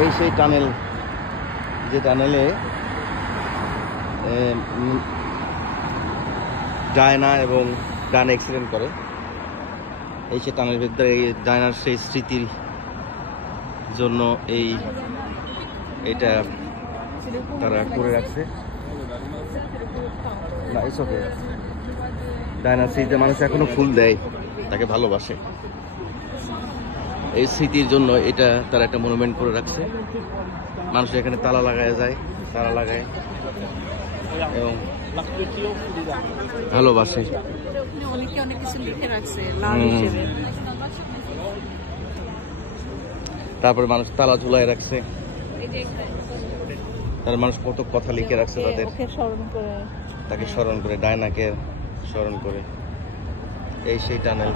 এই সেই টানেল, যে টানেলে ডায়না এবং ডান অ্যাক্সিডেন্ট করে। এই সেই টানেলের ভিতরে এই ডায়নার সেই স্মৃতির জন্য এইটা তারা করে রাখছে। না, ইটস ওকে। ডায়নার স্মৃতিতে মানুষ এখনো ফুল দেয়, তাকে ভালোবাসে। এই স্মৃতির জন্য এটা তারা একটা মনুমেন্ট করে রাখছে। মানুষ এখানে তালা লাগায় যায়, তালা লাগায় এবং ভালোবাসে। তারপরে মানুষ তালা ঝুলায় রাখছে, তার মানুষ কত কথা লিখে রাখছে তাদের, তাকে স্মরণ করে, ডায়নাকে স্মরণ করে। এই সেই টানেল।